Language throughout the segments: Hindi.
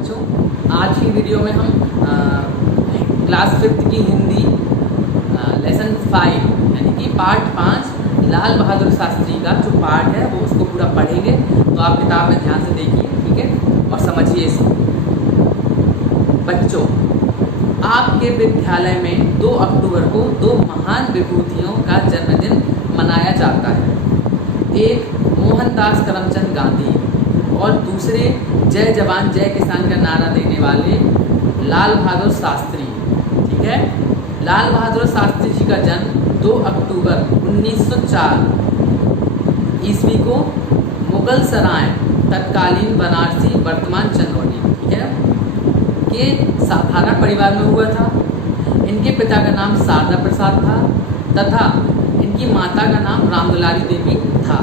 बच्चों, आज की वीडियो में हम क्लास 5th की हिंदी लेसन 5 यानी कि पार्ट 5 लाल बहादुर शास्त्री का जो पार्ट है वो उसको पूरा पढ़ेंगे। तो आप किताब में ध्यान से देखिए, ठीक है, और समझिए इसको। बच्चों, आपके विद्यालय में 2 अक्टूबर को 2 महान विभूतियों का जन्मदिन मनाया जाता है। एक मोहनदास करमचंद गांधी और दूसरे जय जवान जय किसान का नारा देने वाले लाल बहादुर शास्त्री। ठीक है, लाल बहादुर शास्त्री जी का जन्म 2 अक्टूबर 1904 ईस्वी को मुगल सराय तत्कालीन बनारसी वर्तमान चंदौली, ठीक है, के साधारण परिवार में हुआ था। इनके पिता का नाम शारदा प्रसाद था तथा इनकी माता का नाम रामदुलारी देवी था।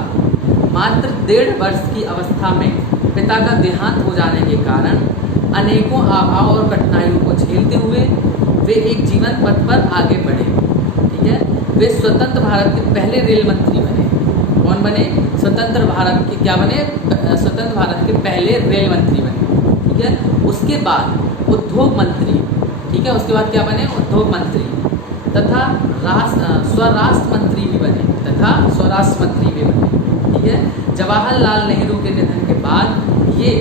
मात्र 1.5 वर्ष की अवस्था में पिता का देहांत हो जाने के कारण अनेकों आभाव और कठिनाइयों को झेलते हुए वे एक जीवन पथ पर आगे बढ़े। ठीक है, वे स्वतंत्र भारत के पहले रेल मंत्री बने। कौन बने? स्वतंत्र भारत के क्या बने? स्वतंत्र भारत के पहले रेल मंत्री बने। ठीक है, उसके बाद उद्योग मंत्री। ठीक है, उसके बाद क्या बने? उद्योग मंत्री तथा स्वराष्ट्र मंत्री भी बने ठीक है, जवाहरलाल नेहरू के निधन के बाद ये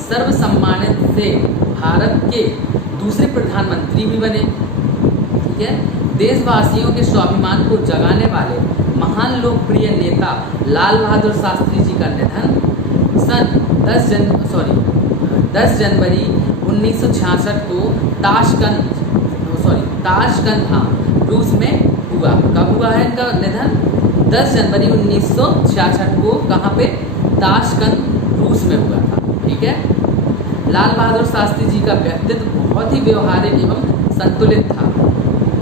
सर्वसम्मानित से भारत के दूसरे प्रधानमंत्री भी बने। ठीक है, देशवासियों के स्वाभिमान को जगाने वाले महान लोकप्रिय नेता लाल बहादुर शास्त्री जी का निधन सन 10 जनवरी 1966 को ताशकंद रूस में हुआ। कब हुआ है इनका निधन? 10 जनवरी 1966 को कहाँ पे? ताशकंद रूस में हुआ था। ठीक है, लाल बहादुर शास्त्री जी का व्यक्तित्व बहुत ही व्यवहारिक एवं संतुलित था।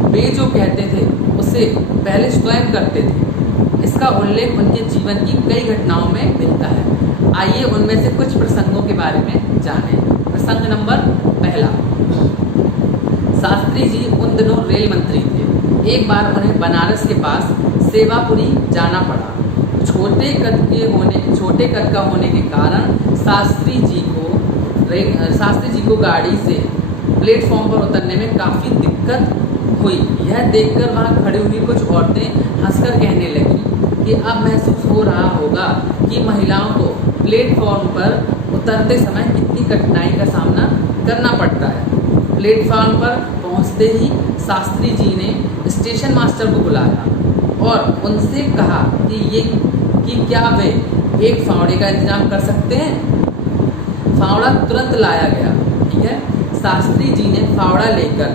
वे जो कहते थे उसे पहले स्वयं करते थे। इसका उल्लेख उनके जीवन की कई घटनाओं में मिलता है। आइए उनमें से कुछ प्रसंगों के बारे में जानें। प्रसंग नंबर 1, शास्त्री जी उन दिनों रेल मंत्री थे। एक बार उन्हें बनारस के पास सेवापुरी जाना पड़ा। छोटे कद का होने के कारण शास्त्री जी को गाड़ी से प्लेटफॉर्म पर उतरने में काफ़ी दिक्कत हुई। यह देखकर वहाँ खड़ी हुई कुछ औरतें हंसकर कहने लगी कि अब महसूस हो रहा होगा कि महिलाओं को प्लेटफॉर्म पर उतरते समय कितनी कठिनाई का सामना करना पड़ता है। प्लेटफॉर्म पर पहुँचते ही शास्त्री जी ने स्टेशन मास्टर को बुलाया और उनसे कहा कि क्या वे एक फावड़े का इंतजाम कर सकते हैं। फावड़ा तुरंत लाया गया। ठीक है, शास्त्री जी ने फावड़ा लेकर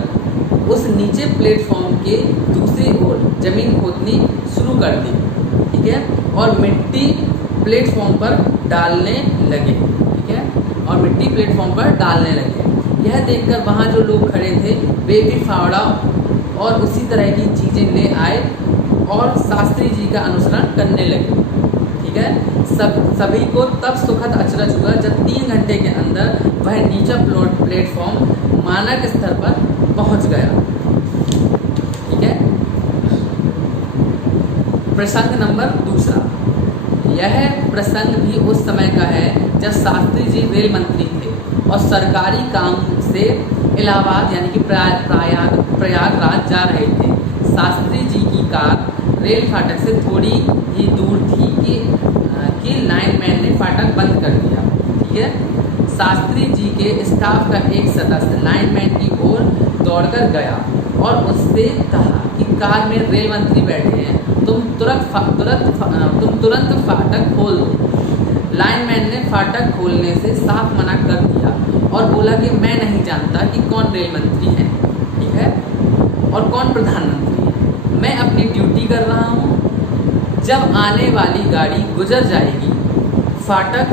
उस नीचे प्लेटफॉर्म के दूसरी ओर जमीन खोदनी शुरू कर दी। ठीक है, और मिट्टी प्लेटफॉर्म पर डालने लगे। ठीक है, और मिट्टी प्लेटफॉर्म पर डालने लगे। यह देखकर वहाँ जो लोग खड़े थे वे भी फावड़ा और उसी तरह की चीज़ें ले आए और शास्त्री जी का अनुसरण करने लगे। ठीक है, सभी को तब सुखद अचरज हुआ जब 3 घंटे के अंदर वह नीचा प्लेटफॉर्म मानक स्तर पर पहुंच गया। ठीक है, प्रसंग नंबर 2, यह प्रसंग भी उस समय का है जब शास्त्री जी रेल मंत्री थे और सरकारी काम से इलाहाबाद यानी कि प्रयागराज जा रहे थे। शास्त्री जी की कार रेल फाटक से थोड़ी ही दूर थी कि लाइनमैन ने फाटक बंद कर दिया। ठीक है, शास्त्री जी के स्टाफ का एक सदस्य लाइनमैन की ओर दौड़कर गया और उससे कहा कि कार में रेल मंत्री बैठे हैं, तुम तुरंत फाटक खोल दो। लाइनमैन ने फाटक खोलने से साफ मना कर दिया और बोला कि मैं नहीं जानता कि कौन रेल मंत्री है। ठीक है, और कौन प्रधानमंत्री है। मैं अपनी ड्यूटी कर रहा हूँ। जब आने वाली गाड़ी गुजर जाएगी फाटक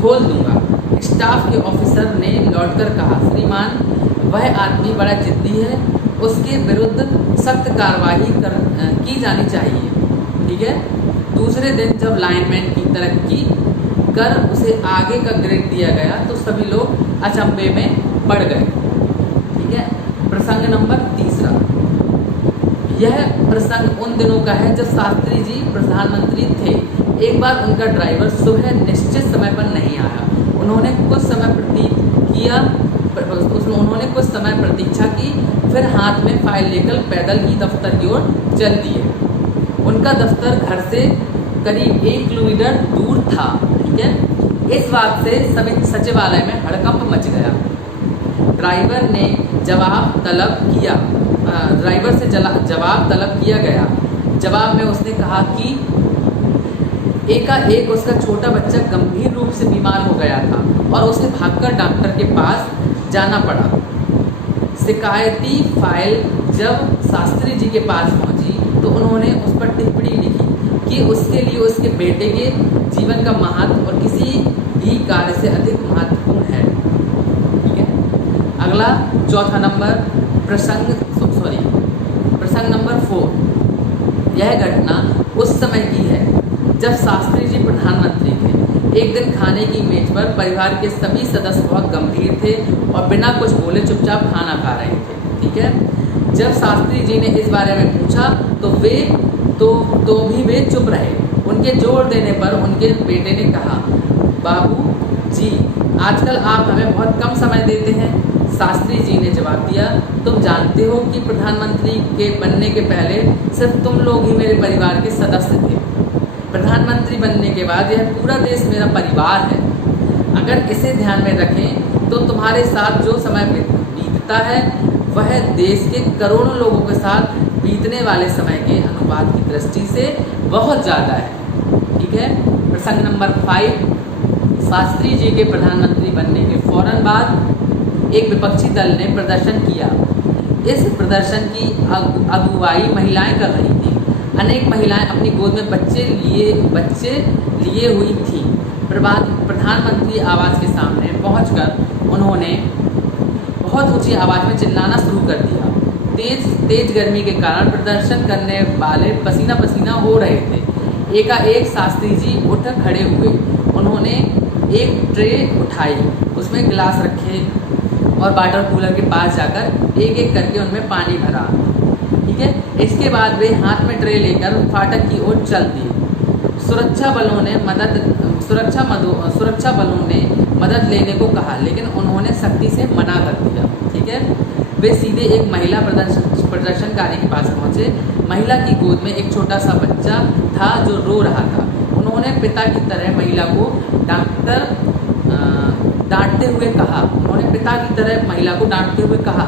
खोल दूंगा। स्टाफ के ऑफिसर ने लौटकर कहा, श्रीमान, वह आदमी बड़ा जिद्दी है, उसके विरुद्ध सख्त कार्रवाई की जानी चाहिए। ठीक है, दूसरे दिन जब लाइनमैन की तरक्की कर उसे आगे का ग्रेड दिया गया तो सभी लोग अचंभे में पड़ गए। ठीक है, प्रसंग नंबर 3, यह प्रसंग उन दिनों का है जब शास्त्री जी प्रधानमंत्री थे। एक बार उनका ड्राइवर सुबह निश्चित समय पर नहीं आया। उन्होंने कुछ समय प्रतीत किया। उसमें उन्होंने कुछ समय प्रतीक्षा की, फिर हाथ में फाइल लेकर पैदल ही दफ्तर की ओर चल दिए। उनका दफ्तर घर से करीब 1 किलोमीटर दूर था। ठीक है, इस बात से सभी सचिवालय में हड़कंप मच गया। ड्राइवर से जवाब तलब किया गया। जवाब में उसने कहा कि एकाएक उसका छोटा बच्चा गंभीर रूप से बीमार हो गया था और उसे भागकर डॉक्टर के पास जाना पड़ा। शिकायती फाइल जब शास्त्री जी के पास पहुंची तो उन्होंने उस पर टिप्पणी लिखी कि उसके लिए उसके बेटे के जीवन का महत्व और किसी भी कार्य से अधिक महत्वपूर्ण है। ठीक है, अगला चौथा नंबर प्रसंग नंबर 4। यह घटना उस समय की है जब शास्त्री जी प्रधानमंत्री थे। एक दिन खाने की मेज पर परिवार के सभी सदस्य बहुत गंभीर थे और बिना कुछ बोले चुपचाप खाना खा रहे थे। ठीक है, जब शास्त्री जी ने इस बारे में पूछा तो वे चुप रहे। उनके जोर देने पर उनके बेटे ने कहा, बाबू जी आजकल आप हमें बहुत कम समय देते हैं। शास्त्री जी ने जवाब दिया, तुम जानते हो कि प्रधानमंत्री के बनने के पहले सिर्फ तुम लोग ही मेरे परिवार के सदस्य थे। प्रधानमंत्री बनने के बाद यह पूरा देश मेरा परिवार है। अगर इसे ध्यान में रखें तो तुम्हारे साथ जो समय बीतता है वह देश के करोड़ों लोगों के साथ बीतने वाले समय के अनुपात की दृष्टि से बहुत ज़्यादा है। ठीक है, प्रसंग नंबर 5। शास्त्री जी के प्रधानमंत्री बनने के फौरन बाद एक विपक्षी दल ने प्रदर्शन किया। इस प्रदर्शन की अगुवाई महिलाएं कर रही थीं। अनेक महिलाएं अपनी गोद में बच्चे लिए हुई थीं। प्रधानमंत्री आवास के सामने पहुंचकर उन्होंने बहुत ऊंची आवाज़ में चिल्लाना शुरू कर दिया। तेज गर्मी के कारण प्रदर्शन करने वाले पसीना पसीना हो रहे थे। एकाएक शास्त्री जी उठ खड़े हुए। उन्होंने एक ट्रे उठाई, उसमें गिलास रखे और वाटर कूलर के पास जाकर एक एक करके उनमें पानी भरा। ठीक है, इसके बाद वे हाथ में ट्रे लेकर फाटक की ओर चल दिए। सुरक्षा बलों ने मदद लेने को कहा, लेकिन उन्होंने सख्ती से मना कर दिया। ठीक है, वे सीधे एक महिला प्रदर्शनकारी के पास पहुंचे। महिला की गोद में एक छोटा सा बच्चा था जो रो रहा था। उन्होंने पिता की तरह महिला को डांटते हुए कहा,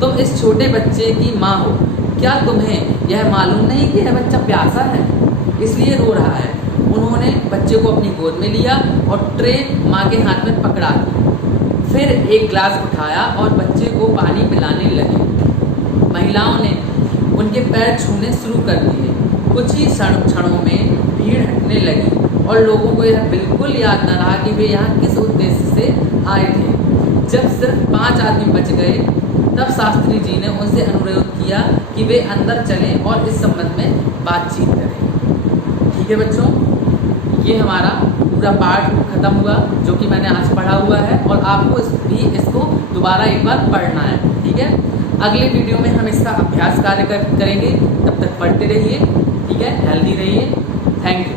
तुम इस छोटे बच्चे की माँ हो, क्या तुम्हें यह मालूम नहीं कि यह बच्चा प्यासा है, इसलिए रो रहा है। उन्होंने बच्चे को अपनी गोद में लिया और ट्रे माँ के हाथ में पकड़ा दी। फिर एक गिलास उठाया और बच्चे को पानी पिलाने लगे। महिलाओं ने उनके पैर छूने शुरू कर दिए। कुछ ही क्षणों में भीड़ हटने लगी और लोगों को यह बिल्कुल याद न रहा कि वे यहाँ किस उद्देश्य से आए थे। जब सिर्फ 5 आदमी बच गए तब शास्त्री जी ने उनसे अनुरोध किया कि वे अंदर चलें और इस संबंध में बातचीत करें। ठीक है बच्चों, ये हमारा पूरा पाठ खत्म हुआ जो कि मैंने आज पढ़ा हुआ है और आपको इसको दोबारा एक बार पढ़ना है। ठीक है, अगले वीडियो में हम इसका अभ्यास कार्य करेंगे। तब तक पढ़ते रहिए। ठीक है, हेल्दी रहिए। Thank you.